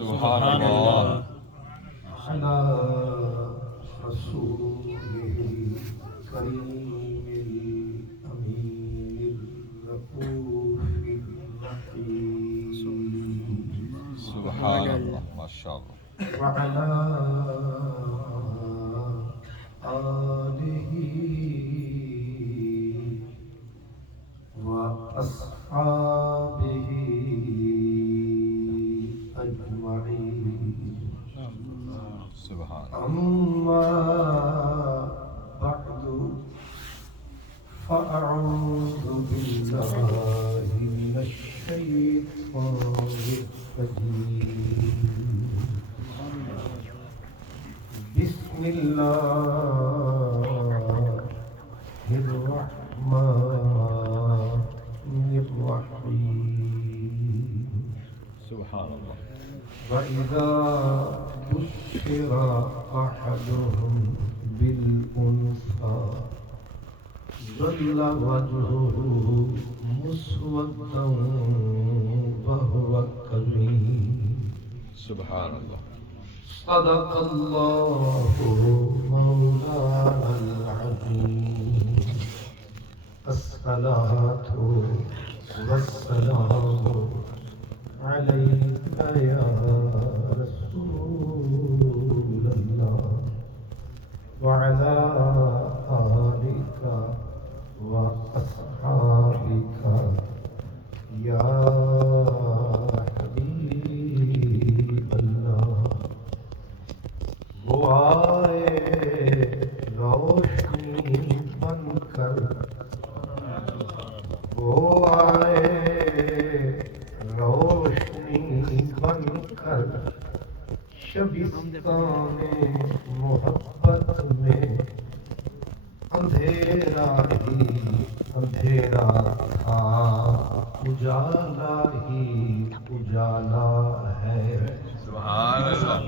سبحان اللہ. على رسوله الكريم الأمين الرؤوف الرحيم سبحان اللہ. ماشاء اللہ. وعلى آله وأصحابه أجمعين. سبحان. أما بعد فأعوذ بالله من الشيطان الرجيم. بسم الله الرحمن الرحيم. سبحان اللہ. وإذا بشر أحدهم بالأنثى ظل وجهه مسودا وهو كظيم. سبحان اللہ. صدق الله مولانا العظيم. الصلاة والسلام عليك يا رسول الله وعلى آلك وأصحابك يا حبيب الله. وہ آئے روشنی بن کر، وہ آئے روشنی بن کر، شبستان محبت میں اندھیرا ہی اندھیرا تھا، اجالا ہی اجالا ہے. سبحان اللہ.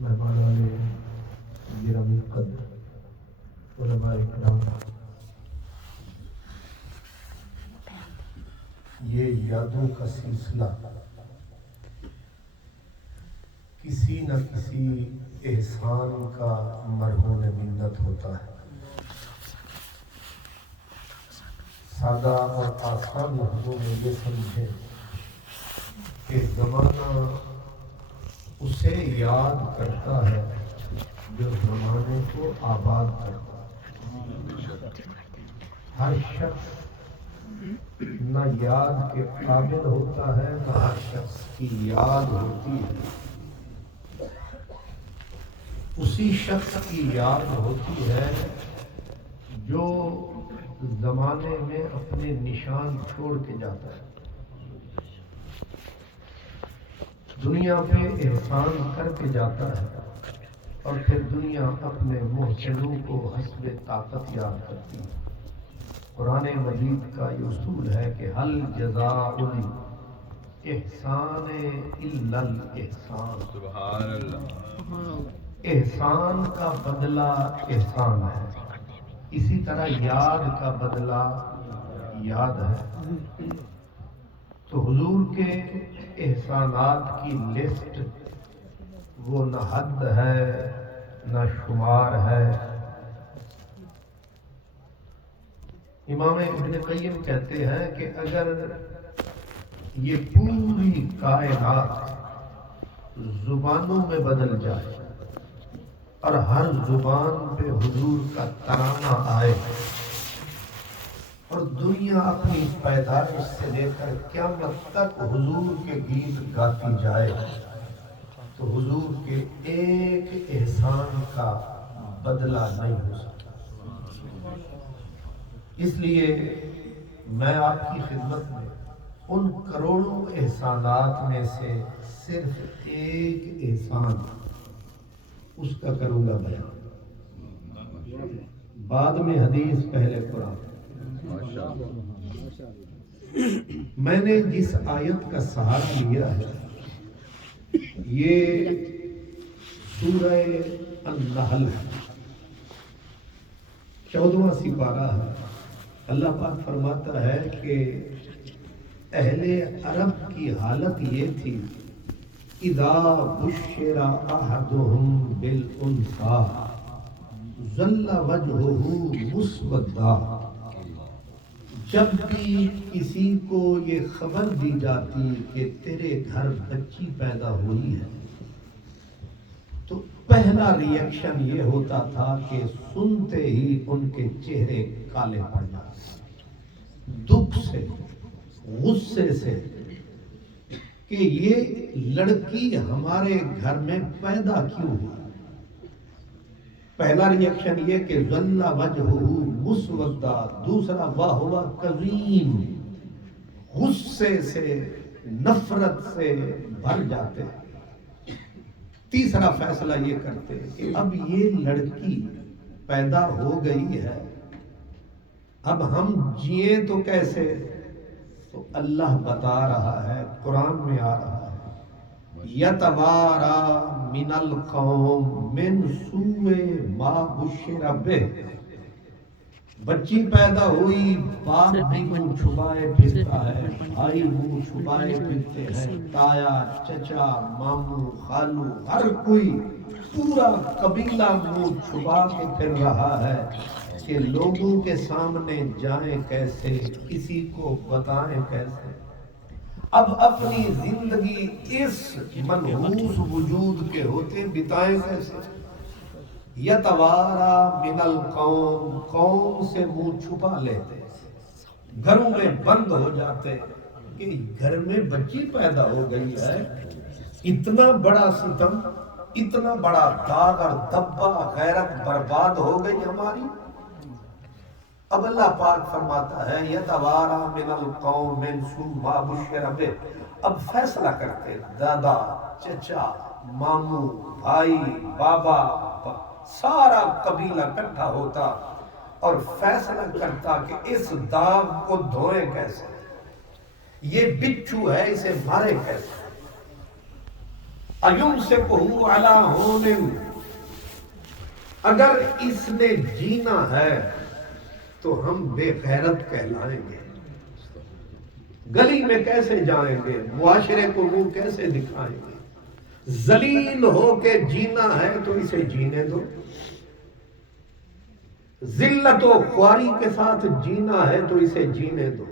مہمانان گرامی قدر، علماء اکرام، یہ یادوں کا سلسلہ کسی نہ کسی احسان کا مرہون منت ہوتا ہے. سادہ اور آسان لفظوں میں یہ سمجھیں کہ زمانہ اسے یاد کرتا ہے جو زمانے کو آباد کرتا ہے. ہر شخص نہ یاد کے قابل ہوتا ہے، نہ ہر شخص کی یاد ہوتی ہے. اسی شخص کی یاد ہوتی ہے جو زمانے میں اپنے نشان چھوڑ کے جاتا ہے. دنیا پہ احسان کر کے جاتا ہے اور پھر دنیا اپنے محسنوں کو حسب طاقت یاد کرتی ہے. قرآن مجید کا یہ اصول ہے کہ حل جزاء الاحسان الا الاحسان. سبحان اللہ. احسان کا بدلہ احسان ہے، اسی طرح یاد کا بدلہ یاد ہے. تو حضور کے احسانات کی لسٹ وہ نہ حد ہے نہ شمار ہے. امام ابن قیم کہتے ہیں کہ اگر یہ پوری کائنات زبانوں میں بدل جائے اور ہر زبان پہ حضور کا ترانہ آئے اور دنیا اپنی پیدائش سے لے کر قیامت تک حضور کے گیت گاتی جائے تو حضور کے ایک احسان کا بدلہ نہیں ہو سکتا. اس لیے میں آپ کی خدمت میں ان کروڑوں احسانات میں سے صرف ایک احسان اس کا کروں گا بیان. بعد میں حدیث، پہلے قرآن. میں نے جس آیت کا سہارا لیا ہے یہ سورہ النحل ہے، 14واں سپارہ ہے. اللہ پاک فرماتا ہے کہ اہل عرب کی حالت یہ تھی، اذا بشر احدهم بالانثى ظل وجهه مسودا، جب بھی کسی کو یہ خبر دی جاتی کہ تیرے گھر بچی پیدا ہوئی ہے تو پہلا ریئیکشن یہ ہوتا تھا کہ سنتے ہی ان کے چہرے کالے پڑ جاتے، دکھ سے، غصے سے کہ یہ لڑکی ہمارے گھر میں پیدا کیوں ہوئی۔ پہلا ریئیکشن یہ کہ ظل وجہہ مسودا، دوسرا واہوا کظیم، غصے سے، نفرت سے بھر جاتے، تیسرا فیصلہ یہ کرتے کہ اب یہ لڑکی پیدا ہو گئی ہے، اب ہم جیے تو کیسے؟ تو اللہ بتا رہا ہے، قرآن میں آ رہا ہے، یتوارا من القوم من سوء ما بشر بہ، بچی پیدا ہوئی، باپ بھی منہ چھپائے پھرتا ہے، بھائی منہ چھپائے پھرتے ہیں، تایا، چچا، ماموں، خالو، ہر کوئی، پورا قبیلہ منہ چھپا کے پھر رہا ہے کہ لوگوں کے سامنے جائیں کیسے، کسی کو بتائیں کیسے، اب اپنی زندگی اس منحوس وجود کے ہوتے بتائیں کیسے؟ یتوارا من القوم، قوم سے منہ چھپا لیتے، گھروں میں بند ہو جاتے کہ گھر میں بچی پیدا ہو گئی ہے، اتنا بڑا ستم، اتنا بڑا داغ اور دبا، غیرت برباد ہو گئی ہماری۔ اب اللہ پاک فرماتا ہے یتوارا من القوم من سوء ما بشر بہ، اب فیصلہ کرتے، دادا، چچا، ماموں، بھائی، بابا، سارا قبیلہ اکٹھا ہوتا اور فیصلہ کرتا کہ اس داغ کو دھوئیں کیسے، یہ بچھو ہے اسے مارے کیسے، ایمسکہ علی ہون، اگر اس نے جینا ہے تو ہم بے غیرت کہلائیں گے، گلی میں کیسے جائیں گے، معاشرے کو منہ کیسے دکھائیں گے، ذلیل ہو کے جینا ہے تو اسے جینے دو، ذلت و خواری کے ساتھ جینا ہے تو اسے جینے دو،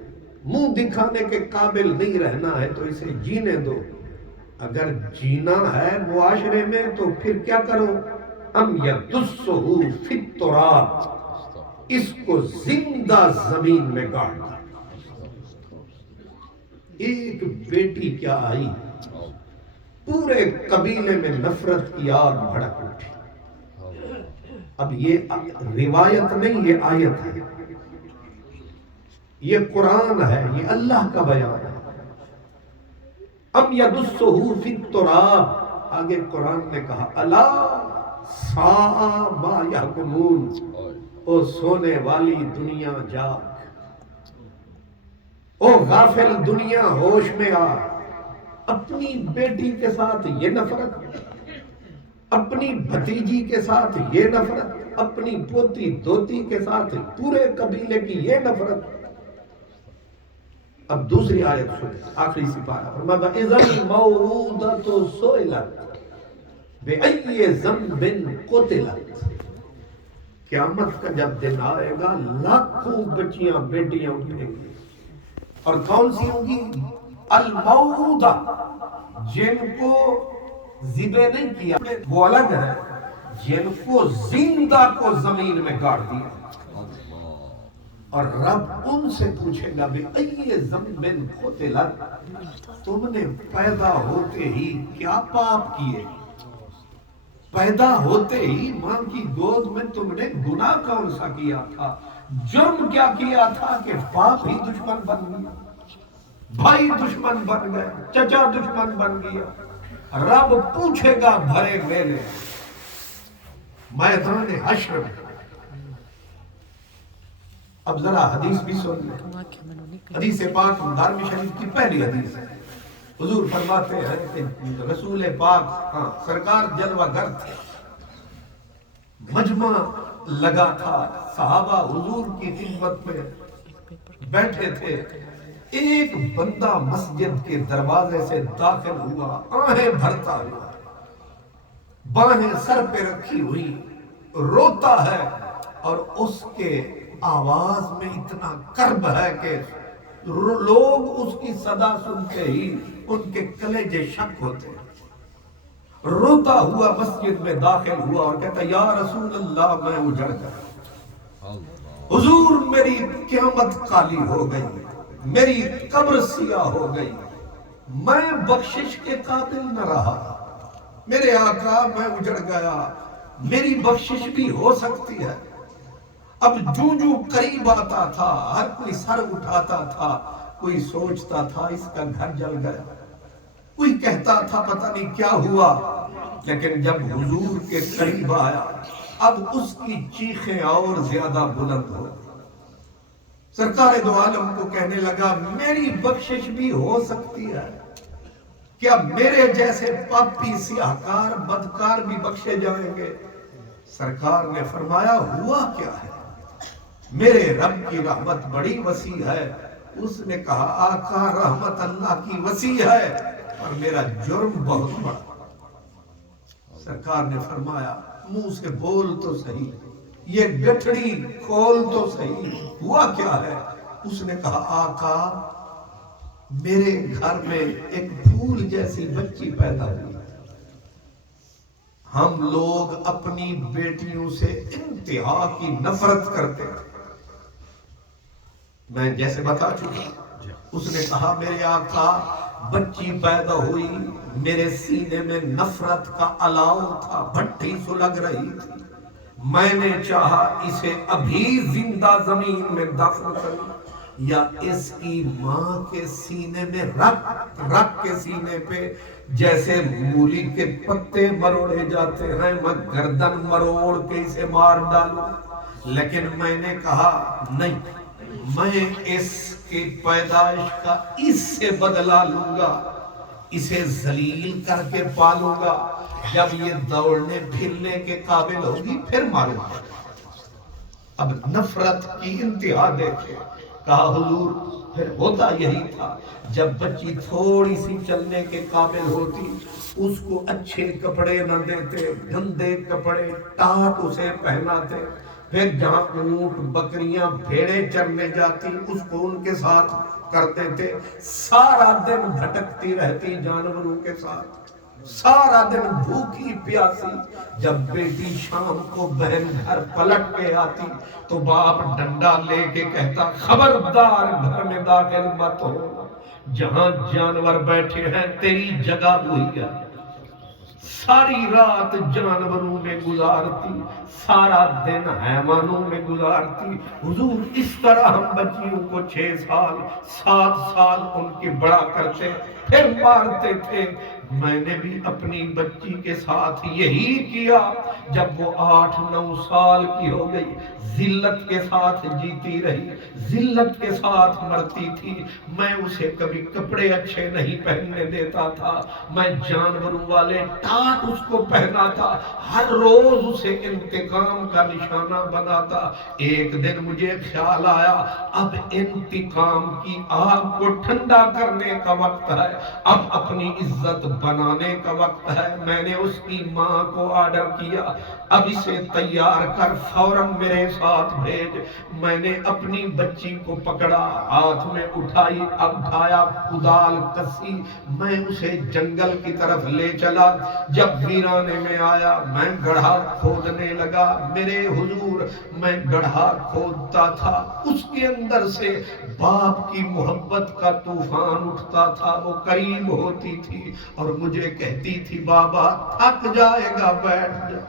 منہ دکھانے کے قابل نہیں رہنا ہے تو اسے جینے دو، اگر جینا ہے معاشرے میں تو پھر کیا کرو، ام یدسہ فی التراب، اس کو زندہ زمین میں گاڑ دو۔ ایک بیٹی کیا آئی، پورے قبیلے میں نفرت کی آگ بھڑک اٹھی۔ اب یہ روایت نہیں، یہ آیت ہے، یہ قرآن ہے، یہ اللہ کا بیان ہے۔ ام یدسہ فی التراب، آگے قرآن نے کہا الا ساء ما یحکمون، او سونے والی دنیا جاگ، او غافل دنیا ہوش میں آ، اپنی بیٹی کے ساتھ یہ نفرت، اپنی بھتیجی کے ساتھ یہ نفرت، اپنی پوتی دوتی کے ساتھ پورے قبیلے کی یہ نفرت۔ اب دوسری آیت سنیں، آخری سپارہ، فرمایا اذا الموءودۃ سئلت بأی ذنب قتلت، قیامت کا جب دن آئے گا لاکھوں بچیاں بیٹیاں اٹھیں گی، اور کون سی ہوں گی؟ الموعودہ، جن کو ذبح نہیں کیا وہ الگ ہے، جن کو زندہ کو زمین میں گاڑ دیا، اور رب ان سے پوچھے گا بأی ذنب قتلت، تم نے پیدا ہوتے ہی کیا پاپ کیے، پیدا ہوتے ہی ماں کی گود میں تم نے گناہ کون سا کیا تھا، جرم کیا کیا تھا کہ باپ ہی دشمن بن گیا، بھائی دشمن بن گئے، چچا دشمن بن گیا۔ رب پوچھے گا بھرے میلے میدان حشر میں۔ اب ذرا حدیث بھی سن لیں، حدیث پاک دارمی شریف کی پہلی حدیث ہے۔ حضور فرماتے ہیں کہ رسول پاک سرکار جلوہ گر تھے، مجمع لگا تھا، صحابہ حضور کی خدمت میں بیٹھے تھے، ایک بندہ مسجد کے دروازے سے داخل ہوا، آہیں بھرتا ہوا، باہیں سر پہ رکھی ہوئی، روتا ہے، اور اس کے آواز میں اتنا کرب ہے کہ لوگ اس کی صدا سنتے ہی ان کے کلیجے شک ہوتے ہیں۔ روتا ہوا مسجد میں داخل ہوا اور کہتا یا رسول اللہ میں اجڑ گیا، حضور میری قیامت کالی ہو گئی، میری قبر سیاہ ہو گئی، میں بخشش کے قابل نہ رہا، میرے آقا میں اجڑ گیا، میری بخشش بھی ہو سکتی ہے۔ اب جو قریب آتا تھا ہر کوئی سر اٹھاتا تھا، کوئی سوچتا تھا اس کا گھر جل گیا، کوئی کہتا تھا پتہ نہیں کیا ہوا، لیکن جب حضور کے قریب آیا اب اس کی چیخیں اور زیادہ بلند ہو گئی۔ سرکار دو عالم کو کہنے لگا میری بخشش بھی ہو سکتی ہے، کیا میرے جیسے پاپی سیاہکار بدکار بھی بخشے جائیں گے؟ سرکار نے فرمایا ہوا کیا ہے؟ میرے رب کی رحمت بڑی وسیع ہے۔ اس نے کہا آقا رحمت اللہ کی وسیع ہے اور میرا جرم بہت بڑا۔ سرکار نے فرمایا منہ سے بول تو صحیح، یہ گٹھڑی کھول تو صحیح، ہوا کیا ہے؟ اس نے کہا آقا میرے گھر میں ایک پھول جیسی بچی پیدا ہوئی، ہم لوگ اپنی بیٹیوں سے انتہا کی نفرت کرتے ہیں، میں جیسے بتا چکا۔ اس نے کہا میرے آقا بچی پیدا ہوئی، میرے سینے میں نفرت کا الاؤ تھا، بھٹی سلگ رہی تھی، میں نے چاہا اسے ابھی زندہ زمین میں دفن کروں یا اس کی ماں کے سینے میں رکھ کے سینے پہ جیسے مولی کے پتے مروڑے جاتے ہیں میں گردن مروڑ کے اسے مار ڈالوں، لیکن میں نے کہا نہیں، میں اس کی پیدائش کا اس سے بدلہ لوں گا، اسے ذلیل کر کے پالوں گا، جب یہ دوڑنے پھرنے کے قابل ہوگی پھر ماروں گا۔ اب نفرت کی انتہا دیکھے، کہا حضور پھر ہوتا یہی تھا، جب بچی تھوڑی سی چلنے کے قابل ہوتی اس کو اچھے کپڑے نہ دیتے، گندے کپڑے ٹاٹ اسے پہناتے، پھر جہاں اونٹ بکریاں بھیڑیں چرنے جاتی اس کو ان کے ساتھ کرتے تھے، سارا دن بھٹکتی رہتی جانوروں کے ساتھ، سارا دن بھوکی پیاسی، جب بیٹی شام کو بہن گھر پلٹ کے آتی تو باپ ڈنڈا لے کے کہتا خبردار گھر میں داخل مت ہو، جہاں جانور بیٹھے ہیں تیری جگہ وہی ہے۔ ساری رات جانوروں میں گزارتی، سارا دن حیوانوں میں گزارتی۔ حضور اس طرح ہم بچیوں کو 6 سال 7 سال ان کی بڑا کرتے پھر مارتے تھے۔ میں نے بھی اپنی بچی کے ساتھ یہی کیا، جب وہ 8-9 سال کی ہو گئی ذلت کے ساتھ جیتی رہی، ذلت کے ساتھ مرتی تھی، میں اسے کبھی کپڑے اچھے نہیں پہننے دیتا تھا، میں جانوروں والے ٹاٹ اس کو پہناتا، ہر روز اسے انتقام کا نشانہ بناتا۔ ایک دن مجھے خیال آیا اب انتقام کی آگ کو ٹھنڈا کرنے کا وقت ہے، اب اپنی عزت بنانے کا وقت ہے۔ میں نے اس کی ماں کو آرڈر کیا اب اسے تیار کر فوراً میرے ساتھ بھیج۔ میں نے اپنی بچی کو پکڑا، ہاتھ میں اٹھایا کدال کسی، میں اسے جنگل کی طرف لے چلا۔ جب ویرانے میں آیا میں گڑھا کھودنے لگا، میرے حضور میں گڑھا کھودتا تھا، اس کے اندر سے باپ کی محبت کا طوفان اٹھتا تھا، وہ قریب ہوتی تھی اور مجھے کہتی تھی بابا تھک جائے گا بیٹھ جا۔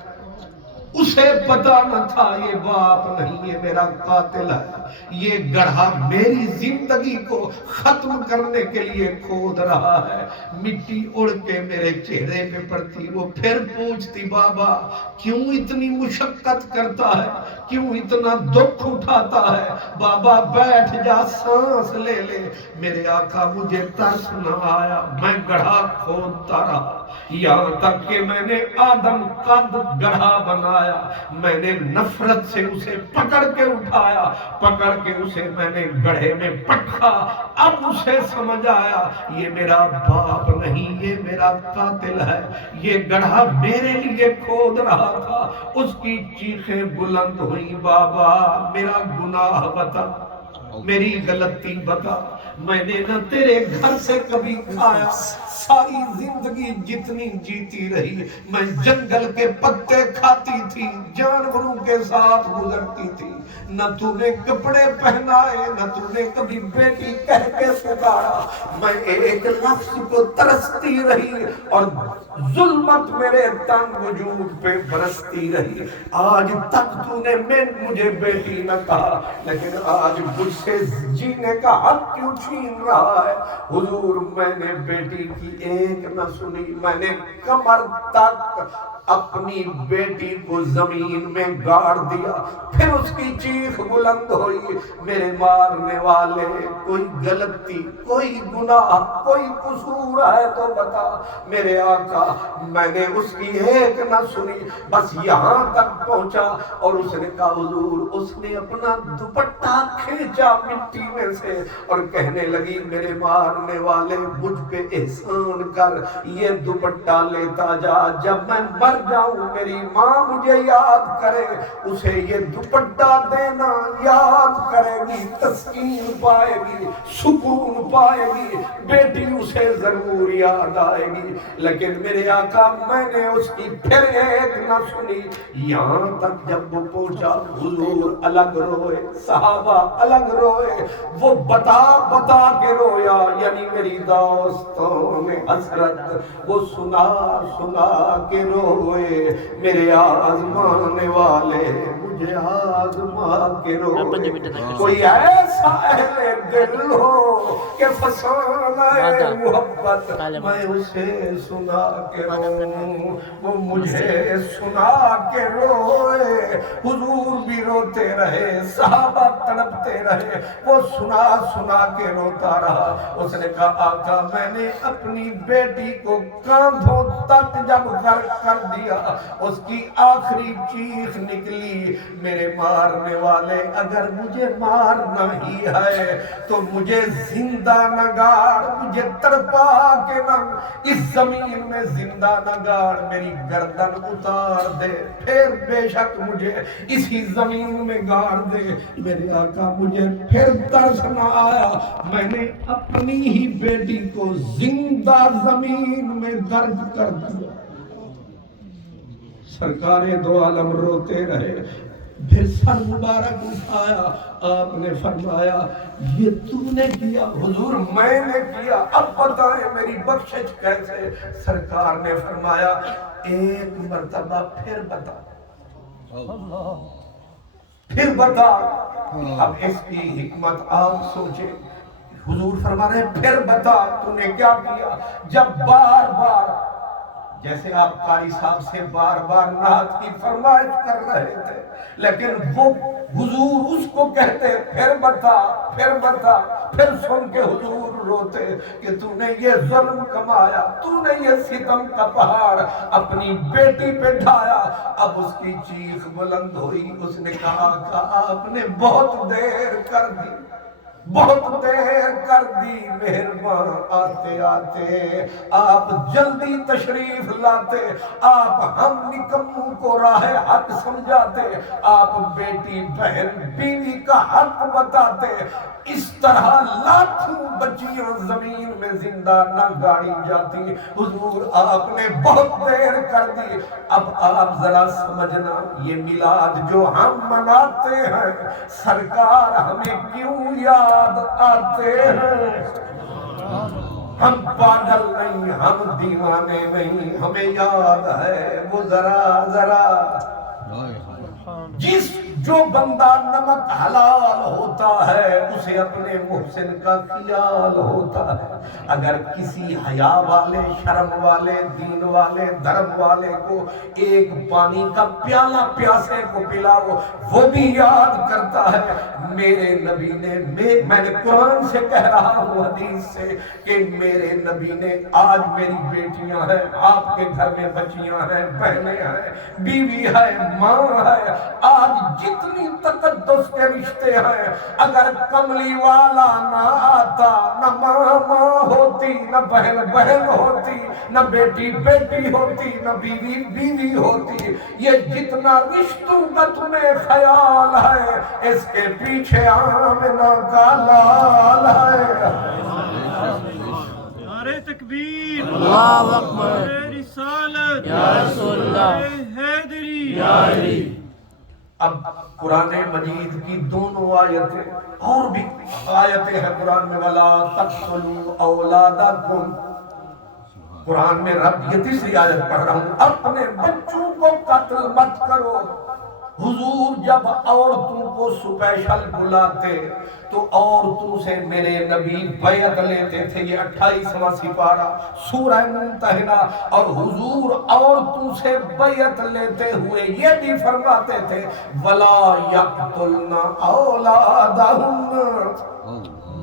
اسے پتا نہ تھا یہ باپ نہیں، یہ میرا قاتل ہے، یہ گڑھا میری زندگی کو ختم کرنے کے لیے کھود رہا ہے۔ مٹی اڑ کے میرے چہرے پہ پڑتی، وہ پھر پوچھتی بابا کیوں اتنی مشقت کرتا ہے، کیوں اتنا دکھ اٹھاتا ہے، بابا بیٹھ جا سانس لے لے۔ میرے آقا مجھے ترس نہ آیا، میں گڑھا کھودتا رہا، یہاں تک کہ میں نے آدم کا گڑھا بنایا، میں نے نفرت سے اسے پکڑ کے اٹھایا، پکڑ کے اسے میں نے گڑھے میں پٹکا، اب اسے سمجھ آیا یہ میرا باپ نہیں، یہ میرا قاتل ہے، یہ گڑھا میرے لیے کھود رہا تھا۔ اس کی چیخیں بلند ہوئی، بابا میرا گناہ بتا، میری غلطی بتا، میں نے نہ تیرے گھر سے کبھی کھایا، ساری زندگی جتنی جیتی رہی میں جنگل کے پتے کھاتی تھی، جانوروں کے ساتھ گزرتی تھی، نہ تو نے کپڑے پہنائے، نہ تو نے کبھی بیٹی کہہ کے پکارا، میں ایک لفظ کو ترستی رہی اور ظلمت میرے تن وجود پہ برستی رہی۔ آج تک تو نے مجھے بیٹی نہ کہا، لیکن آج مجھ سے جینے کا حق کیوں چھین رہا ہے؟ حضور میں نے بیٹی کی ایک نہ سنی، میں نے کمر تک اپنی بیٹی کو زمین میں گاڑ دیا، پھر اس کی چیخ بلند ہوئی، میرے مارنے والے کوئی غلطی، کوئی گناہ، کوئی قصور ہے تو بتا میرے آقا۔ میں نے اس کی ایک نہ سنی، بس یہاں تک پہنچا اور اس نے کہا حضور، اس نے اپنا دوپٹہ کھینچا مٹی میں سے اور کہنے لگی میرے مارنے والے مجھ پہ احسان کر، یہ دوپٹہ لیتا جا، جب میں مر جاؤں میری ماں مجھے یاد کرے، اسے یہ دوپٹہ دینا، یاد کرے گی، تسکین پائے گی، سکون پائے گی، بیٹی اسے ضرور یاد آئے گی۔ لیکن میرے آقا میں نے اس کی پھر ایک نہ سنی، یہاں تک جب وہ پہنچا حضور الگ روئے، صحابہ الگ روئے، وہ بتا بتا کے رویا، یعنی میری دوستوں میں حسرت، وہ سنا سنا کے روئے، میرے آزمانے والے مجھے آزما کے روئے۔ کوئی ایسا اہل دل ہو کہ فسانہ محبت میں اسے سنا کے روؤں، وہ مجھے سنا کے روئے۔ حضور بھی روتے رہے، صحابہ تڑپتے رہے، وہ سنا سنا کے روتا رہا۔ اس نے کہا آقا میں نے اپنی بیٹی کو کاندھوں تک جب غرق کر دیا، اس کی آخری چیخ نکلی، میرے مارنے والے اگر مجھے مارنا ہی ہے تو مجھے زندہ نہ گاڑ، مجھے تڑپا کے نہ اس زمین میں زندہ نہ گاڑ، میری گردن اتار دے، پھر بے شک مجھے اسی زمین میں گاڑ دے۔ میرے آقا مجھے پھر ترس نہ آیا، میں نے اپنی ہی بیٹی کو زندہ زمین میں درج کر دیا۔ سرکار دو عالم روتے رہے، پھر سر مبارک اٹھایا، آپ نے فرمایا یہ تو نے کیا؟ حضور میں نے کیا، اب بتائیں میری بخشش کیسے؟ سرکار نے فرمایا ایک مرتبہ پھر بتا، پھر بتا۔ اب اس کی حکمت آپ سوچیں، حضور فرما رہے ہیں پھر بتا تو نے کیا کیا؟ جب بار بار جیسے آپ قاری صاحب سے بار بار نعت کی فرمائش کر رہے تھے، لیکن وہ حضور اس کو کہتے پھر بتا، پھر بتا، پھر سن کے حضور روتے کہ تو نے یہ ظلم کمایا، تو نے یہ ستم کا پہاڑ اپنی بیٹی پہ ڈھایا۔ اب اس کی چیخ بلند ہوئی، اس نے کہا کہ آپ نے بہت دیر کر دی، بہت دیر کر دی، مہربان آتے آتے آپ جلدی تشریف لاتے، آپ ہم نکموں کو راہ حق سمجھاتے، آپ بیٹی بہن بیوی کا حق بتاتے، اس طرح لاکھوں بچیاں زمین میں زندہ نہ گاڑی جاتی۔ حضور آپ نے بہت دیر کر دی، اب آپ ذرا سمجھنا یہ میلاد جو ہم مناتے ہیں سرکار ہمیں کیوں یاد آتے ہیں؟ ہم پاگل نہیں، ہم دیوانے نہیں، ہمیں یاد ہے وہ ذرا ذرا جس جو بندہ نمک حلال ہوتا ہے اسے اپنے محسن کا خیال ہوتا ہے. اگر کسی حیا والے، شرم والے، دین والے، دھرم والے کو ایک پانی کا پیالہ پیاسے کو پلاؤ وہ بھی یاد کرتا ہے. میرے نبی نے، میں نے قرآن سے کہہ رہا ہوں، حدیث سے، کہ میرے نبی نے آج میری بیٹیاں ہیں، آپ کے گھر میں بچیاں ہیں، بہنیں ہیں، بیوی ہے، ماں ہے، آج جتنی تقدس کے رشتے ہیں، اگر کملی والا نہ آتا، نہ ماں ماں ہوتی، نہ بہن بہن ہوتی، نہ بیٹی بیٹی ہوتی، نہ بیوی بیوی ہوتی. یہ جتنا رشتوں کا تمہیں خیال ہے، اس کے پیچھے آمنہ کا لال ہے. نعرہ تکبیر، اللہ اکبر، نعرہ رسالت، یا رسول اللہ، نعرہ حیدری. یا علی. اب قرآن مجید کی دونوں آیتیں اور بھی آیتیں ہیں قرآن میں، وَلَا تَقْتُلُوا أَوْلَادَكُمْ. قرآن میں رب یہ تیسری آیت پڑھ رہا ہوں، اپنے بچوں کو قتل مت کرو. حضور جب عورتوں کو سپیشل بلاتے تو عورتوں سے میرے نبی بیعت لیتے تھے. یہ 28واں سپارہ سورہ ممتحنہ. اور حضور عورتوں سے بیعت لیتے ہوئے یہ بھی فرماتے تھے وَلَا يَقْتُلْنَ أَوْلَادَهُنَّ.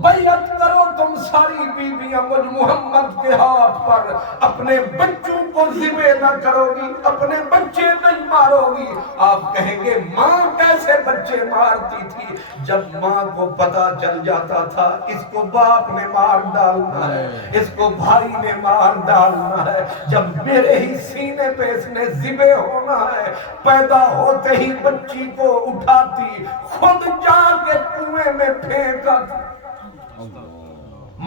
بیعت کرو تم ساری بیویاں مجھ محمد کے ہاتھ پر، اپنے بچوں کو ذبح نہ کرو گی، اپنے بچے نہیں مارو گی. آپ کہیں گے ماں کیسے بچے مارتی تھی؟ جب ماں کو پتا چل جاتا تھا اس کو باپ نے مار ڈالنا ہے، اس کو بھائی نے مار ڈالنا ہے، جب میرے ہی سینے پہ اس نے ذبح ہونا ہے، پیدا ہوتے ہی بچی کو اٹھاتی، خود جا کے کنویں میں پھینکا.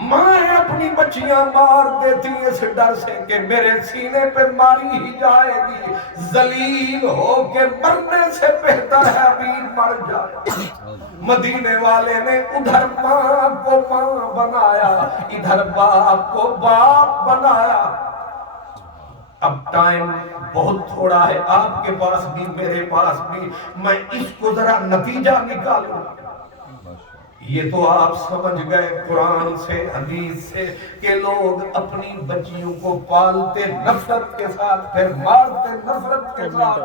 ماں اپنی بچیاں مار دیتی اس ڈر سے کہ میرے سینے پہ ماری ہی جائے گی، ذلیل ہو کے مرنے سے بہتر ہے ابھی مر جائے. مدینے والے نے ادھر ماں کو ماں بنایا، ادھر باپ کو باپ بنایا. اب ٹائم بہت تھوڑا ہے، آپ کے پاس بھی میرے پاس بھی، میں اس کو ذرا نتیجہ نکالوں. یہ تو آپ سمجھ گئے قرآن سے، حدیث سے، کہ لوگ اپنی بچیوں کو پالتے نفرت کے ساتھ، پھر مارتے نفرت کے ساتھ.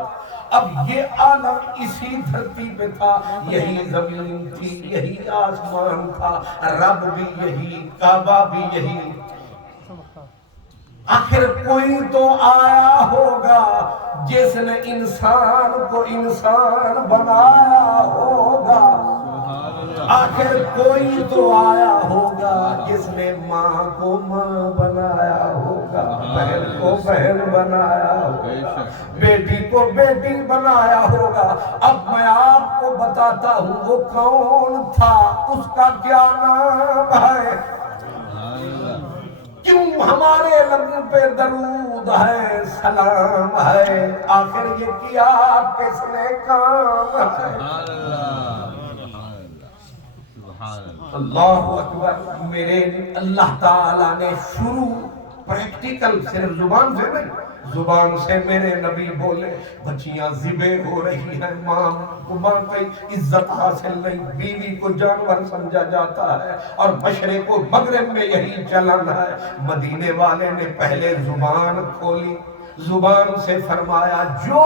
اب یہ عالم اسی دھرتی پہ تھا، یہی زمین تھی، یہی آسمان تھا، رب بھی یہی، کعبہ بھی یہی. آخر کوئی تو آیا ہوگا جس نے انسان کو انسان بنایا ہوگا. آخر کوئی تو آیا ہوگا جس نے ماں کو ماں بنایا ہوگا، بہن کو بہن بنایا ہوگا، بیٹی کو بیٹی بنایا ہوگا. اب میں آپ کو بتاتا ہوں وہ کون تھا، اس کا کیا نام ہے. کیوں ہمارے لبوں پہ درود ہے، سلام ہے، آخر یہ کیا کس نے کام ہے. اللہ اکبر. میرے اللہ تعالیٰ نے شروع پریکٹیکل، صرف زبان سے نہیں، زبان سے میرے نبی بولے بچیاں ذبح ہو رہی ہیں، ماں کو ماں کی عزت حاصل نہیں، بیوی کو جانور سمجھا جاتا ہے، اور مشرق و مغرب میں یہی چلن ہے. مدینے والے نے پہلے زبان کھولی، زبان سے فرمایا جو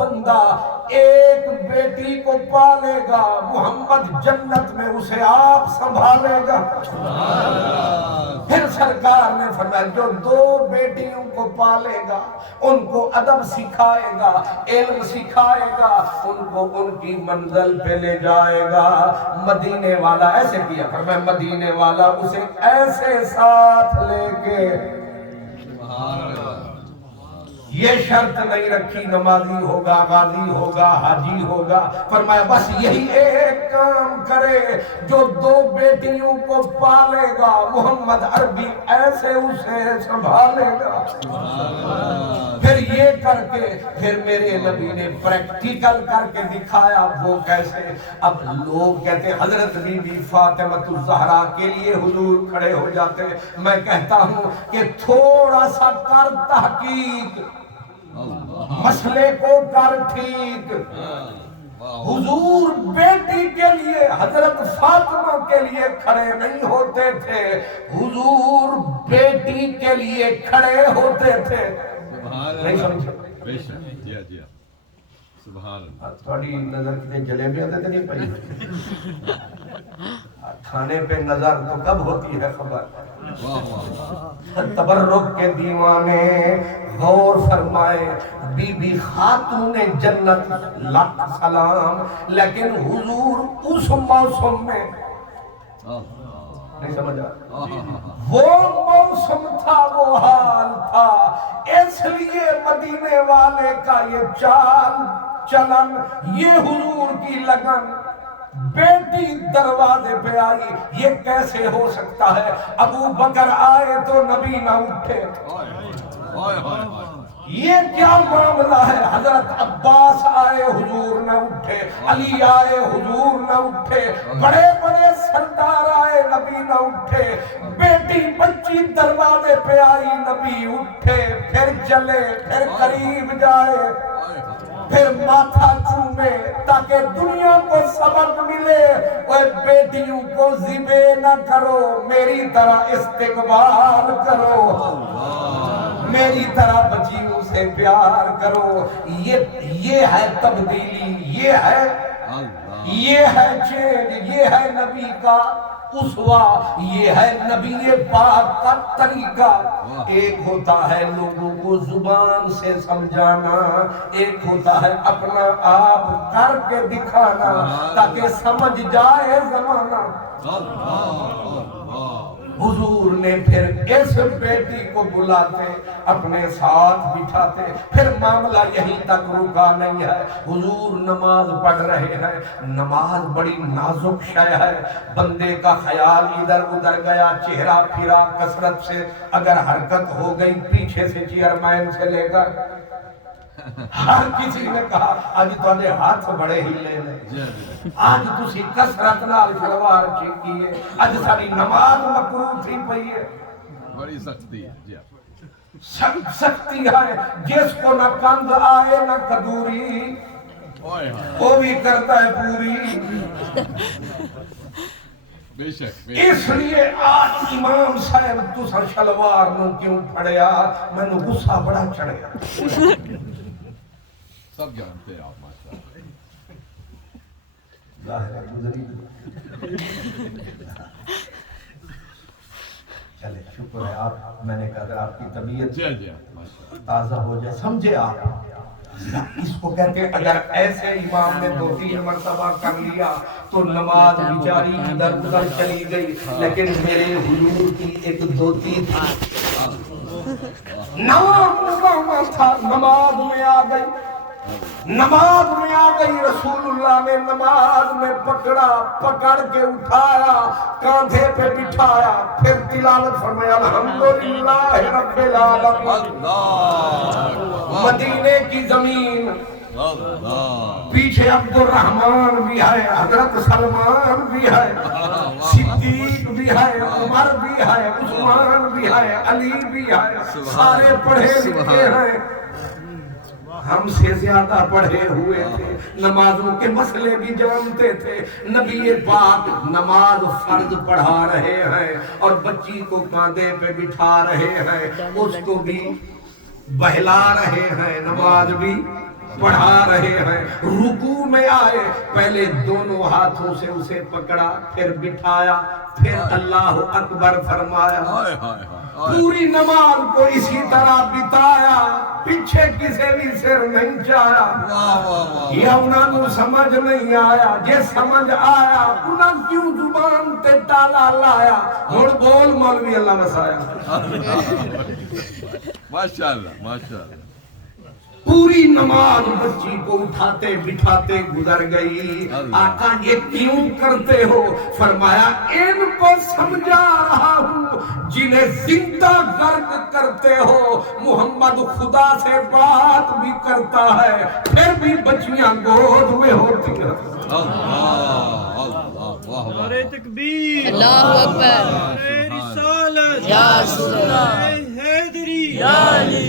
بندہ ایک بیٹی کو پالے گا محمد جنت میں اسے آپ سنبھالے گا. پھر سرکار نے فرمایا جو 2 بیٹیوں کو پالے گا، ان کو ادب سکھائے گا، علم سکھائے گا، ان کو ان کی منزل پہ لے جائے گا. مدینے والا ایسے کیا، فرمایا مدینے والا اسے ایسے ساتھ لے کے، یہ شرط نہیں رکھی نمازی ہوگا، غازی ہوگا، حاجی ہوگا. فرمایا بس یہی ایک کام کرے، جو 2 بیٹیوں کو پالے گا محمد عربی ایسے اسے سنبھالے گا. پھر یہ کر کے پھر میرے نبی نے پریکٹیکل کر کے دکھایا. وہ کیسے؟ اب لوگ کہتے حضرت بی بی فاطمہ الزہرا کے لیے حضور کھڑے ہو جاتے. میں کہتا ہوں کہ تھوڑا سا کر تحقیق، مسئلے کو کر ٹھیک. حضور بیٹی کے لیے حضرت فاطمہ کے لیے کھڑے نہیں ہوتے تھے، حضور بیٹی کے لیے کھڑے ہوتے تھے۔ نہیں سمجھے؟ بے شک، جی جی سبحان اللہ۔ تھوڑی نظر کتنے جلیبیاں تو نہیں پئی؟ کھانے پہ نظر تو کب ہوتی ہے خبر؟ تبرک کے دیوانے غور فرمائے، بی بی خاتون جنت لاکھ سلام، لیکن حضور اس موسم میں نہیں سمجھا، وہ موسم تھا، وہ حال تھا، اس لیے مدینے والے کا یہ چال چلن، یہ حضور کی لگن، بیٹی دروازے پہ آئی، یہ کیسے ہو سکتا ہے؟ ابو بکر آئے تو نبی نہ اٹھے، یہ کیا معاملہ ہے؟ حضرت عباس آئے حضور نہ اٹھے، علی آئے حضور نہ اٹھے، بڑے بڑے سردار آئے نبی نہ اٹھے، بیٹی بچی دروازے پہ آئی نبی اٹھے، پھر چلے، پھر قریب جائے، پھر ماتھا چومے تاکہ دنیا کو سبق ملے، وہ بیٹیوں کو ذبح نہ کرو، میری طرح استقبال کرو، میری طرح بچیوں سے پیار کرو۔ یہ ہے تبدیلی، یہ ہے چینج، یہ ہے نبی کا اسوہ، یہ ہے نبی پاک کا طریقہ۔ ایک ہوتا ہے لوگوں کو زبان سے سمجھانا، ایک ہوتا ہے اپنا آپ کر کے دکھانا تاکہ سمجھ جائے زمانہ۔ حضور نے پھر اس بیٹی کو بلاتے، اپنے ساتھ بٹھاتے، پھر معاملہ یہیں تک رکا نہیں ہے، حضور نماز پڑھ رہے ہیں، نماز بڑی نازک شے ہے، بندے کا خیال ادھر ادھر گیا، چہرہ پھرا کثرت سے، اگر حرکت ہو گئی پیچھے سے چیئرمین سے لے کر ہر کسی نے کہا آج تواڈے ہاتھ بڑے ہلے نے، آج تسی کثرت نال شلوار چیکیے، آج ساری نماز مکروہ تھی پئی ہے، بڑی سختی ہے جی سختی ہے، جس کو نہ کند آئے نہ کدوری وہ بھی کرتا ہے پوری۔ بے شک، اس لیے آج امام صاحب تسا شلوار نو کیوں پھڑیا، میں نو غصہ بڑا چڑھیا، سب جانتے ہیں آپ ماشاءاللہ۔ ظاہر ہے گزری چلے، شکر ہے آپ، میں نے کہا اگر آپ کی طبیعت جی جی ماشاءاللہ تازہ ہو جائے، سمجھے آپ اس کو کہتے ہیں اگر ایسے امام نے 2-3 مرتبہ کر لیا تو نماز بیچاری ادھر ادھر چلی گئی، لیکن میرے حضور کی ایک دھوتی تھی، نماز تھا، نماز میں آ گئی، نماز میں آ گئی، رسول اللہ نے نماز میں پکڑا، پکڑ کے اٹھایا، کاندھے پہ بٹھایا، پھر تلاوت فرمایا الحمدللہ رب العالمین، مدینے کی زمین، پیچھے عبد الرحمن بھی ہے، حضرت سلمان بھی ہے، صدیق بھی ہے، عمر بھی ہے، عثمان بھی ہے، علی بھی ہے، سارے پڑھے لکھے ہیں، ہم سے زیادہ پڑھے ہوئے تھے، نمازوں کے مسئلے بھی جانتے تھے، نبی پاک نماز فرض پڑھا رہے ہیں اور بچی کو کاندھے پہ بٹھا رہے ہیں، اس کو بھی بہلا رہے ہیں، نماز بھی پڑھا رہے ہیں، رکوع میں آئے، پہلے دونوں ہاتھوں سے اسے پکڑا، پھر بٹھایا، پھر اللہ اکبر فرمایا، پوری نماز کو اسی طرح بتایا، پیچھے کسے بھی سر نہیں چایا، یا انہوں سمجھ نہیں آیا، جے سمجھ آیا انہوں کیوں زبان تے تالا لایا، اور بول مولوی اللہ وسایا، ماشاءاللہ ماشاءاللہ۔ پوری نماز بچی کو اٹھاتے بٹھاتے گزر گئی، آقا یہ کیوں کرتے ہو؟ فرمایا ان کو سمجھا رہا ہوں جنہیں زندہ غرق کرتے ہو، محمد خدا سے بات بھی کرتا ہے پھر بھی بچیاں گود میں ہوتی ہیں۔ نعرہ تکبیر، اللہ اکبر، نعرہ رسالت، یا رسول اللہ، نعرہ حیدری، یا علی،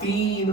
3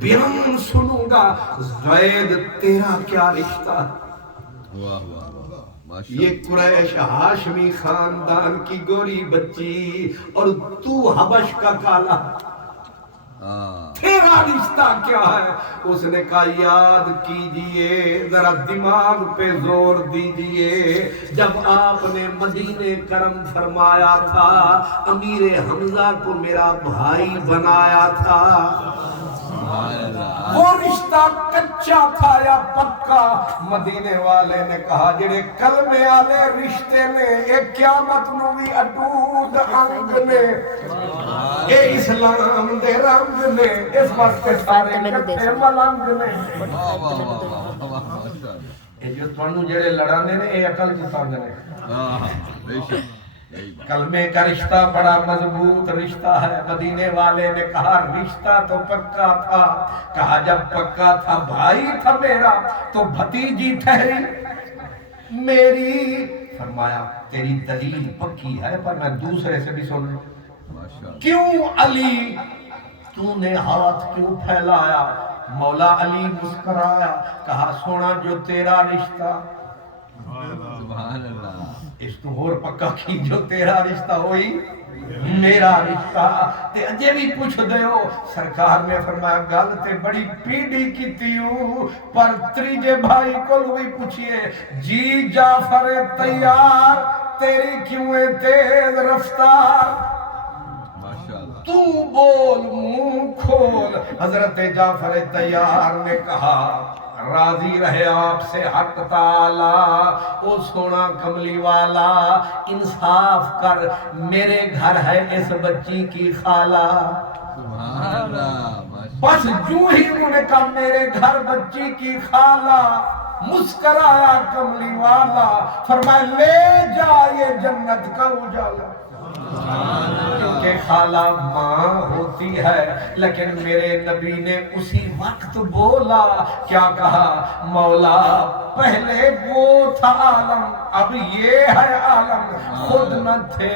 بیان سنوں گا زید تیرا کیا رشتہ. واہ واہ واہ ماشاء یہ قریش ہاشمی خاندان کی گوری بچی اور تو حبش کا کالا، اللہ. تیرا رشتہ کیا ہے؟ اس نے کہا یاد کیجئے، ذرا دماغ پہ زور دیجئے، جب آپ نے مدینے کرم فرمایا تھا، امیر حمزہ کو میرا بھائی بنایا تھا، وہ رشتہ کچا تھا یا پکا؟ مدینے والے نے کہا جڑے کلمے والے رشتے نے ایک قیامت نو بھی اٹوٹ انگ نے، اے اسلام دے رنگ نے، اس واسطے سارے کٹھے ملنگ نے. واہ واہ واہ واہ ماشاء اللہ. یہ جو تانوں جڑے لڑانے نے اے عقل کی تانگ نے. ہاں بے شک یہی بات. کلمے کا رشتہ بڑا مضبوط رشتہ ہے. مدینے والے نے کہا رشتہ تو پکا تھا. کہا جب پکا تھا بھائی تھا میرا تو بھتیجی ٹھہری میری. فرمایا تیری دلیل پکی ہے پر میں دوسرے سے بھی سن لوں. ماشاء اللہ. کیوں علی تو نے ہاتھ کیوں پھیلایا؟ مولا علی مسکرایا، کہا سونا جو تیرا رشتہ سبحان اللہ. اس تو اور پکا کی جو تیرا رشتہ ہوئی میرا رشتہ تے اجے بھی پوچھ دیو. سرکار نے فرمایا گل تے بڑی پیڑی کیتی ہو پر تریجے بھائی کو بھی پوچھئے جی جعفر تیار تیری کیوں ہے تیز رفتار؟ ماشاء اللہ. تو بول منہ کھول. حضرت جعفر تیار نے کہا راضی رہے آپ سے حق تعالی. او سونا کملی والا انصاف کر، میرے گھر ہے اس بچی کی خالہ. سبحان اللہ ماشاء بس جو ہی انہوں نے کہا میرے گھر بچی کی خالہ، مسکرایا کملی والا، فرمایا لے جا یہ جنت کا اجالا. کیونکہ خالہ ماں ہوتی ہے، لیکن میرے نبی نے اسی وقت بولا کیا کہا؟ مولا پہلے وہ تھا عالم اب یہ ہے عالم، خود نہ تھے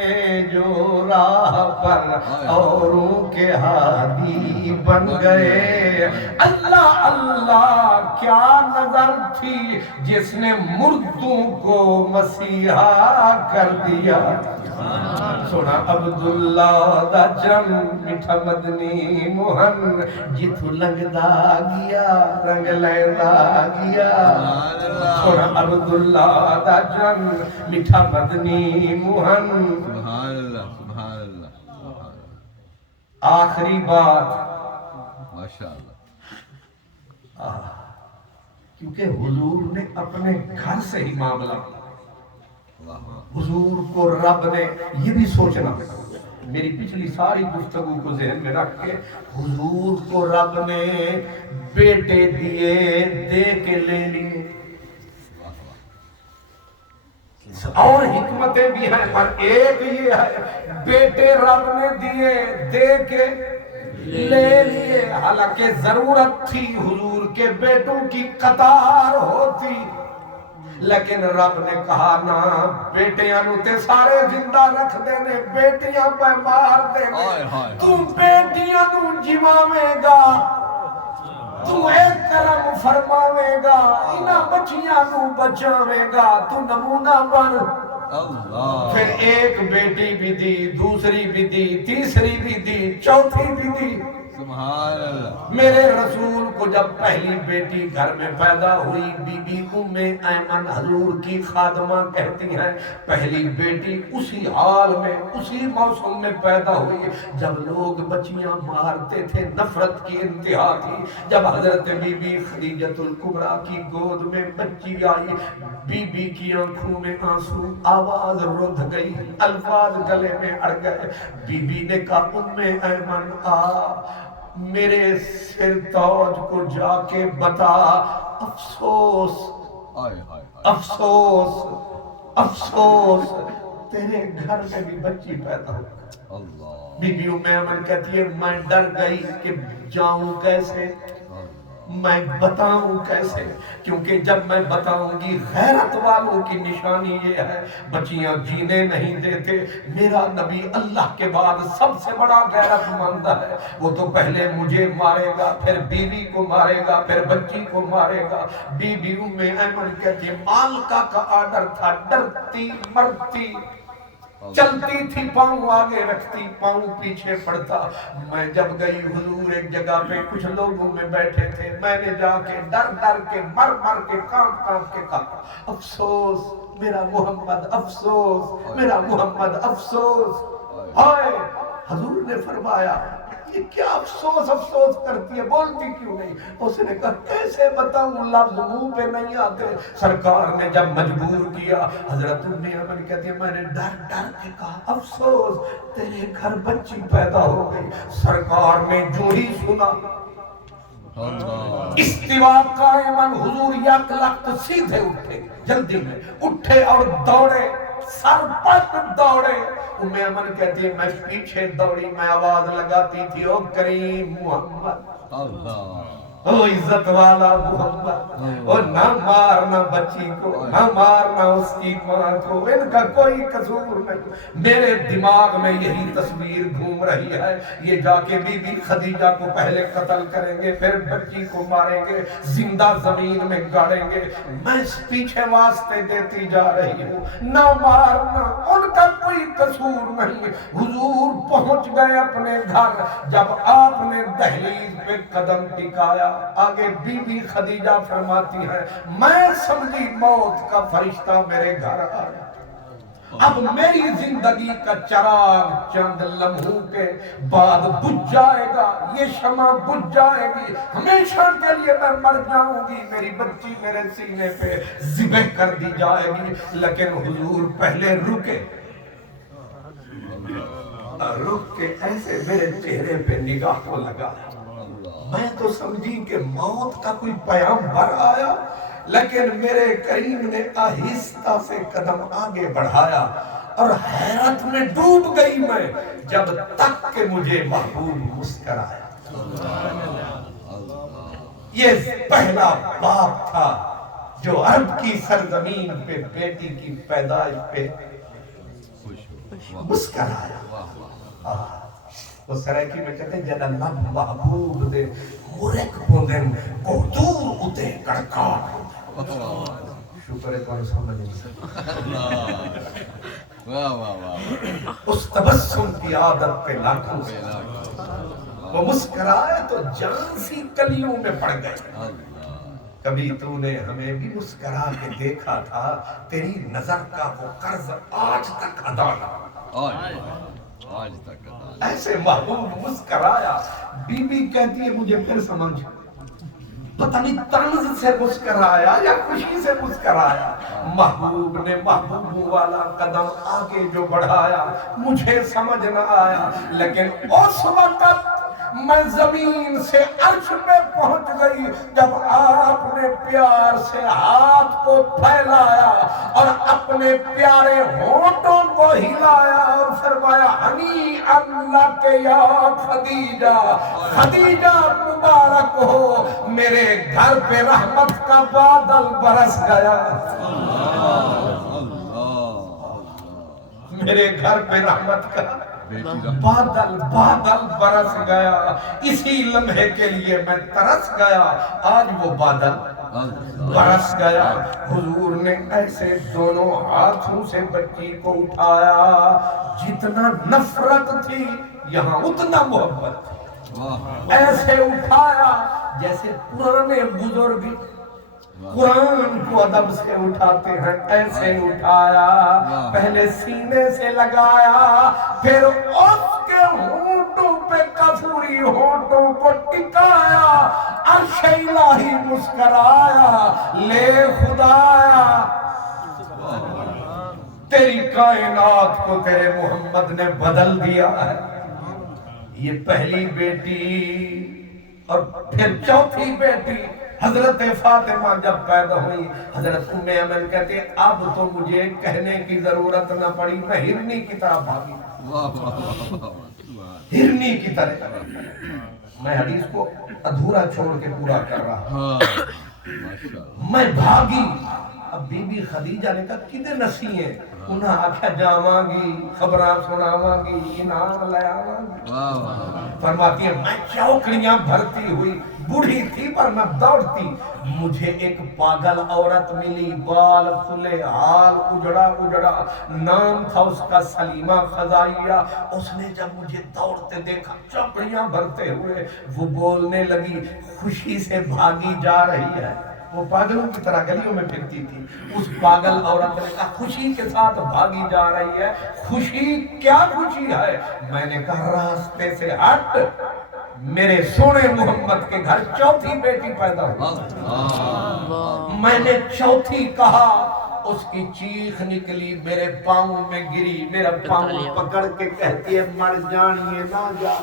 جو راہ پر اوروں کے ہادی بن گئے. اللہ اللہ کیا نظر تھی جس نے مردوں کو مسیحا کر دیا. سونا عبداللہ دا جم میٹھا مدنی موہن جتھو لنگدا گیا رنگ لیندا گیا. سونا عبداللہ دا جم میٹھا مدنی موہن. سبحان اللہ سبحان اللہ سبحان اللہ. آخری بات ماشاء اللہ. کیونکہ حضور نے اپنے گھر سے ہی معاملہ، واہ واہ. حضور کو رب نے یہ بھی سوچنا، میری پچھلی ساری گفتگو کو ذہن میں رکھ کے، حضور کو رب نے بیٹے دیے دے کے لے لیے. اور حکمتیں بھی ہیں پر ایک یہ ہے بیٹے رب نے دیے دے کے لے لیے. حالانکہ ضرورت تھی حضور کے بیٹوں کی قطار ہوتی، لیکن رب نے کہا نا بیٹیاں نو تے سارے زندہ رکھ دینے، بیٹیاں پہ مار دینے. تو بیٹیاں نو جماوے گا، تو ایک کرم فرماوے گا، انہاں بچیاں نو بچاوے گا، تو نمونہ بن. اللہ. پھر ایک بیٹی بھی دی، دوسری بھی دی، تیسری بھی دی، چوتھی بھی دی. سبحان اللہ. میرے رسول کو جب پہلی بیٹی گھر میں پیدا ہوئی، بی بی ام ایمن حضور کی خادمہ کہتی ہیں پہلی بیٹی اسی حال میں اسی موسم میں پیدا ہوئی جب لوگ بچیاں مارتے تھے، نفرت کی انتہا تھی. جب حضرت بی بی خدیجۃ الکبریٰ کی گود میں بچی آئی، بی بی کی آنکھوں میں آنسو، آواز رودھ گئی، الفاظ گلے میں اڑ گئے. بی بی نے کہا ام ایمن آ میرے سر تاج کو جا کے بتا، افسوس افسوس افسوس تیرے گھر میں بھی بچی پیدا ہو. اللہ. بی بی ام ایمن کہتی ہے میں ڈر گئی کہ جاؤں کیسے. میں بتاؤں کیسے؟ کیونکہ جب میں بتاؤں گی غیرت والوں کی نشانی یہ ہے، بچیاں جینے نہیں دیتے۔ میرا نبی اللہ کے بعد سب سے بڑا غیرت مند ہے، وہ تو پہلے مجھے مارے گا، پھر بیوی کو مارے گا، پھر بچی کو مارے گا۔ بی بی ام ایمن کہتی مالکہ کا آرڈر تھا، ڈرتی مرتی چلتی تھی، پاؤں آگے رکھتی، پاؤں پیچھے پڑتا۔ میں جب گئی حضور ایک جگہ پہ کچھ لوگوں میں بیٹھے تھے، میں نے جا کے ڈر ڈر کے مر مر کے کانپ کانپ کے کہا افسوس میرا محمد، افسوس میرا محمد، افسوس۔ ہائے حضور نے فرمایا یہ کیا افسوس افسوس کرتی ہے، بولتی کیوں نہیں؟ اس نے کہا کیسے بتاؤں، لفظ منہ پہ نہیں آتے۔ سرکار نے جب مجبور کیا، حضرت ام ایمن کہتی ہے میں نے ڈر ڈر کے کہا افسوس تیرے گھر بچی پیدا ہو گئی۔ سرکار نے جو ہی سنا استوا قائمن، حضور یک لخت سیدھے اٹھے، جلدی میں اٹھے اور دوڑے، سر پٹ دوڑے۔ ام ایمن کہتی ہے میں پیچھے دوڑی، میں آواز لگاتی تھی او کریم محمد، اللہ، او عزت والا محمد، او نہ مارنا بچی کو، نہ مارنا اس کی ماں کو، ان کا کوئی قصور نہیں۔ میرے دماغ میں یہی تصویر گھوم رہی ہے، یہ جا کے بی بی خدیجہ کو پہلے قتل کریں گے، پھر بچی کو ماریں گے، زندہ زمین میں گاڑیں گے۔ میں پیچھے واسطے دیتی جا رہی ہوں، نہ مارنا، ان کا کوئی قصور نہیں۔ حضور پہنچ گئے اپنے گھر، جب آپ نے دہلیز پہ قدم ٹکایا، آگے بی بی خدیجہ فرماتی ہے میں سمجھی موت کا فرشتہ میرے گھر آیا، اب میری زندگی کا چراغ چند لمحوں کے بعد بجھ جائے گا، یہ شمع بجھ جائے گی، ہمیشہ کے لیے میں مر جاؤں گی، میری بچی میرے سینے پہ ذبح کر دی جائے گی۔ لیکن حضور پہلے رکے، رک کے ایسے میرے چہرے پہ نگاہ کو لگا۔ میں تو سمجھی کہ موت کا کوئی پیغمبر آیا، لیکن میرے کریم نے آہستہ سے قدم آگے بڑھایا، اور حیرت میں ڈوب گئی میں جب تک کہ مجھے محبوب مسکرایا۔ یہ پہلا باپ تھا جو عرب کی سرزمین پہ بیٹی کی پیدائش پہ مسکرایا۔ وہ سرائکی میں کہتے ہیں جنہ لب محبوب دے مرک بودن کو دور اتے کڑکار ہوتے۔ شکر ہے تو سمجھیں واہ واہ واہ، اس تبسم کی عادت پہ لاکھوں سے وہ مسکرائے تو جان سی کلیوں میں پڑ گئے۔ کبھی تو نے ہمیں بھی مسکرا کے دیکھا تھا، تیری نظر کا وہ قرض آج تک ادا نہ، آج تک ایسے محبوب مسکرایا۔ بی بی کہتی ہے مجھے پھر سمجھ، پتہ نہیں طنز سے مسکرایا یا خوشی سے مسکرایا۔ محبوب نے محبوب والا قدم آگے جو بڑھایا مجھے سمجھ نہ آیا، لیکن اس وقت میں زمین سے عرش پہ پہنچ گئی جب آپ نے پیار سے ہاتھ کو پھیلایا اور اپنے پیارے ہونٹوں کو ہلایا اور فرمایا ہنی اللہ کے یا خدیجہ، خدیجہ مبارک ہو، میرے گھر پہ رحمت کا بادل برس گیا، میرے گھر پہ رحمت کا بادل برس گیا۔ اسی لمحے کے لیے میں ترس گیا، آج وہ بادل برس گیا۔ حضور نے ایسے دونوں ہاتھوں سے بچی کو اٹھایا، جتنا نفرت تھی یہاں اتنا محبت تھی، ایسے اٹھایا جیسے پرانے بزرگ قرآن کو ادب سے اٹھاتے ہیں، ایسے اٹھایا، پہلے سینے سے لگایا، پھر اس کے ہونٹوں پہ کافوری ہونٹوں کو ٹکایا، عرش الہی مسکرایا، لے خدایا تیری کائنات کو تیرے محمد نے بدل دیا ہے۔ یہ پہلی بیٹی اور پھر چوتھی بیٹی حضرت فاطمہ جب پیدا ہوئی، حضرت ام ایمن کہتے ہیں اب تو مجھے کہنے کی ضرورت نہ پڑی، میں ہرنی کی طرح بھاگی، ہرنی کی طرح. میں حدیث کو ادھورا چھوڑ کے پورا کر رہا ہوں. میں بھاگی. اب بی بی خدیجہ نے کہا کدے نسی ہیں؟ انہاں آکھا جاواں گی، خبراں سناواں گی، انعام لے آواں گی. فرماتی ہے میں چوکڑیاں بھرتی ہوئی بوڑھی تھی پر میں دوڑتی. مجھے ایک پاگل عورت ملی، بال کھلے، حال اجڑا اجڑا. نام تھا اس کا سلیمہ خزائیہ. اس نے جب مجھے دوڑتے دیکھا چوکڑیاں بھرتے ہوئے، وہ بولنے لگی خوشی سے بھاگی جا رہی ہے. وہ پاگلوں کی طرح گلیوں میں پھرتی تھی. اس پاگل عورت نے کہا خوشی کے ساتھ بھاگی جا رہی ہے. خوشی کیا خوشی ہے؟ میں نے کہا راستے سے ہٹ، میرے سونے محمد کے گھر چوتھی بیٹی پیدا ہوئی. میں نے چوتھی کہا، اس کی چیخ نکلی، میرے پاؤں میں گری. میرا پاؤں پکڑ کے کہتی ہے مر جانیے نہ جا،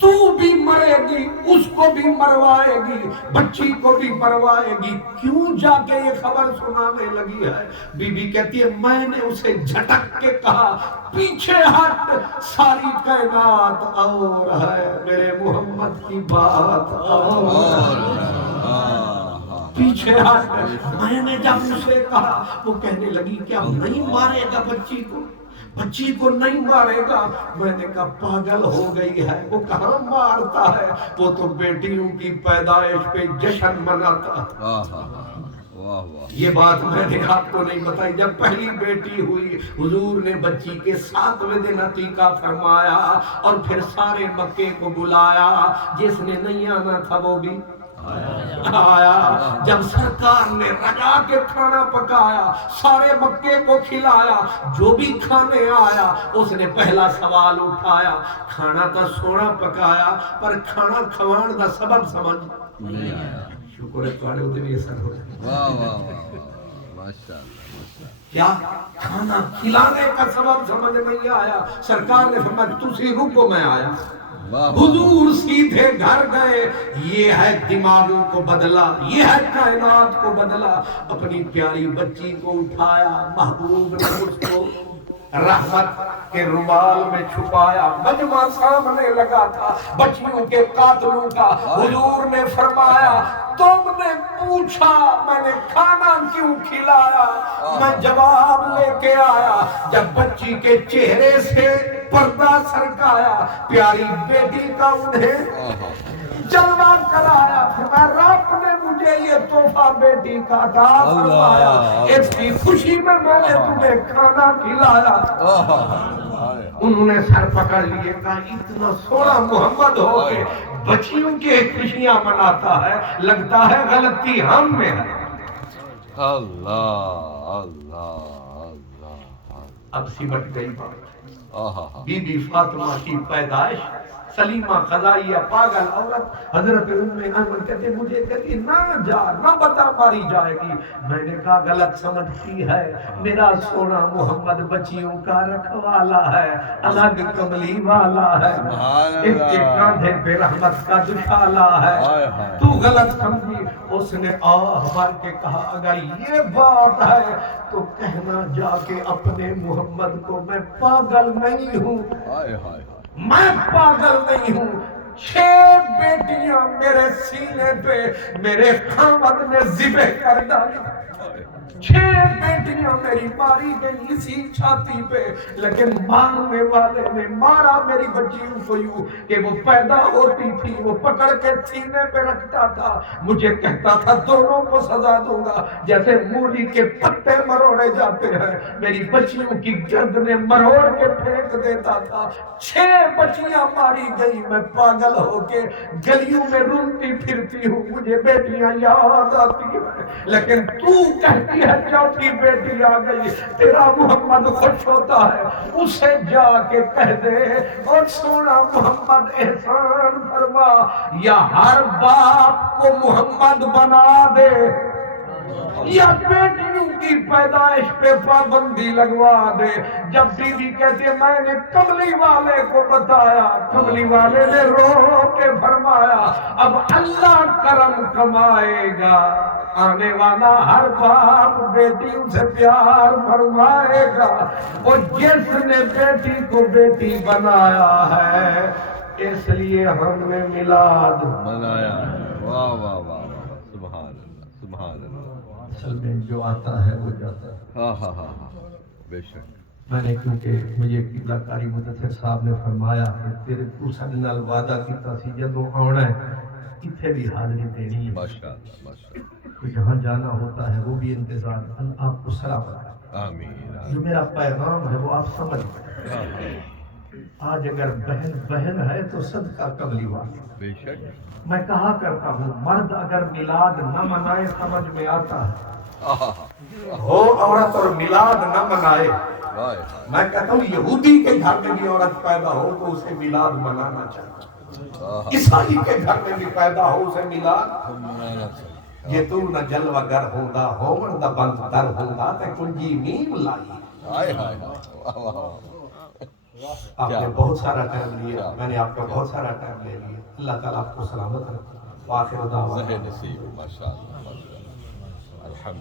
تو بھی مرے گی، اس کو بھی مروائے گی، بچی کو بھی مروائے گی. کیوں جا کے یہ خبر سنانے لگی ہے؟ بی بی کہتی ہے میں نے اسے جھٹک کے کہا پیچھے ہٹ، ساری کائنات اور ہے، میرے محمد کی بات اور ہے. پیچھے ہٹ. میں نے جب اسے کہا، وہ کہنے لگی کیا نہیں مارے گا بچی کو؟ بچی کو نہیں مارے گا. میں نے کہا پاگل ہو گئی ہے، وہ کہاں مارتا ہے، وہ تو بیٹیوں کی پیدائش پہ جشن مناتا. یہ بات میں نے آپ کو نہیں بتائی. جب پہلی بیٹی ہوئی حضور نے بچی کے 7ویں دن عقیقہ فرمایا اور پھر سارے مکے کو بلایا. جس نے نہیں آنا تھا وہ بھی آیا. جب سرکار نے رجا کے کھانا پکایا، سارے مکے کو کھلایا، جو بھی کھانے آیا اس نے پہلا سوال اٹھایا. کھانا تو سونا پکایا پر کھانا کھوان دا سبب سمجھ نہیں آیا. شکر ہے تھوڑے ہوتے بھی اثر ہو جائے. کیا کھانا کھلانے کا سبب سمجھ نہیں آیا. سرکار نے فرمایا تسی رکو میں آیا. حضور سیدھے گھر گئے. یہ ہے دماغوں کو بدلا، یہ ہے کائنات کو بدلا. اپنی پیاری بچی کو اٹھایا، محبوب نے اس کو رحمت کے رومال میں چھپایا. مجمع سامنے لگا تھا بچیوں کے قاتلوں کا. حضور نے فرمایا تم نے پوچھا میں نے کھانا کیوں کھلایا، میں جواب لے کے آیا. جب بچی کے چہرے سے پردہ سرکایا، پیاری بیٹی کا انہیں جلوہ کرایا. رب نے مجھے یہ تحفہ بیٹی کا عطا فرمایا، اس کی خوشی میں میں نے تمہیں کھانا کھلایا. انہوں نے سر پکڑ لیے، کہا اتنا سونا محمد ہو کے بچیوں کے خوشیاں مناتا ہے، لگتا ہے غلطی ہم میں ہے. اللہ اللہ اللہ. اب سمٹ گئی بات. بی بی فاطمہ کی پیدائش، سلیمہ خزائیہ پاگل عورت. حضرت ام ایمن کہتے مجھے کہتی نہ جا، نہ بتا ماری جائے گی. میں نے کہا غلط سمجھتی ہے، میرا سونا محمد بچیوں کا رکھوالا ہے، الگ کملی والا ہے، اس کے کاندھے پہ رحمت کا دشالا ہے. تو غلط سمجھی. اس نے آہ بھر کے کہا اگر یہ بات ہے تو کہنا جا کے اپنے محمد کو میں پاگل نہیں ہوں، میں پاگل نہیں ہوں. 6 بیٹیاں میرے سینے پہ میرے خامد نے ذبح کر ڈالی. 6 بیٹیاں میری ماری گئی اسی چھاتی پہ، لیکن مارنے والے نے مارا میری بچیوں کو یوں کہ وہ پیدا ہوتی تھی وہ پکڑ کے سینے پہ رکھتا تھا. مجھے کہتا تھا دونوں کو سزا دوں گا جیسے مولی کے پتے مروڑے جاتے ہیں. میری بچیوں کی گردنیں مروڑ کے پھینک دیتا تھا. 6 بچیاں ماری گئی. میں پاگل ہو کے گلیوں میں رولتی پھرتی ہوں، مجھے بیٹیاں یاد آتی ہیں، لیکن تو کہتی ہے چوتھی بیٹی آ گئی. تیرا محمد خوش ہوتا ہے، اسے جا کے کہہ دے اور سونا محمد احسان فرما یا ہر باپ کو محمد بنا دے یا بیٹیوں کی پیدائش پہ پابندی لگوا دے. جب بیوی کہتی ہے میں نے کملی والے کو بتایا، کملی والے نے رو کے فرمایا اب اللہ کرم کمائے گا. آنے والا ہر باپ بیٹیوں سے پیار فرمائے گا، اور جس نے بیٹی کو بیٹی بنایا ہے اس لیے ہم نے میلاد منایا ہے۔ واہ واہ واہ واہ، سبحان اللہ سبحان اللہ۔ اصل میں جو آتا ہے وہ جاتا ہے۔ ہاں ہاں ہاں ہاں، بے شک۔ میں نے کیونکہ مجھے قبلہ کاری مدثر صاحب نے فرمایا کہ تیرے تو سارے نال وعدہ کیتا سی جدوں آنا ہے اتنے بھی حاضری دینی ہے، ماشاء اللہ ماشاء اللہ، تو جہاں جانا ہوتا ہے وہ بھی انتظار۔ اللہ آپ کو سلامت ہے۔ آمین جو آمین۔ میرا پیغام ہے وہ آپ سمجھ گئے۔ ہاں ہاں، آج اگر بہن بہن ہے تو صدقہ قبلی والی۔ بے شک۔ میں کہا کرتا ہوں مرد اگر میلاد نہ منائے سمجھ میں آتا ہے، آہا، ہو عورت اور میلاد نہ منائے، ہائے ہائے، میں کہتا ہوں یہودی کے گھر میں بھی عورت پیدا ہو تو اسے میلاد منانا چاہیے، آہا، عیسائی کے گھر میں بھی پیدا ہو اسے میلاد۔ ہم منانا چاہیے۔ یہ تو نہ جلوہ گر ہوندا ہومن دا بند در ہوندا تے کنجی میم لائی۔ ہائے ہائے ہائے، واہ واہ واہ۔ آپ نے بہت سارا ٹائم لیا، کیا؟ میں نے آپ کا بہت سارا ٹائم لے لیا۔ اللہ تعالیٰ آپ کو سلامت رکھے۔ وآخر دعوانا ذہن نصیب، ماشاء اللہ ماشاء اللہ، الحمد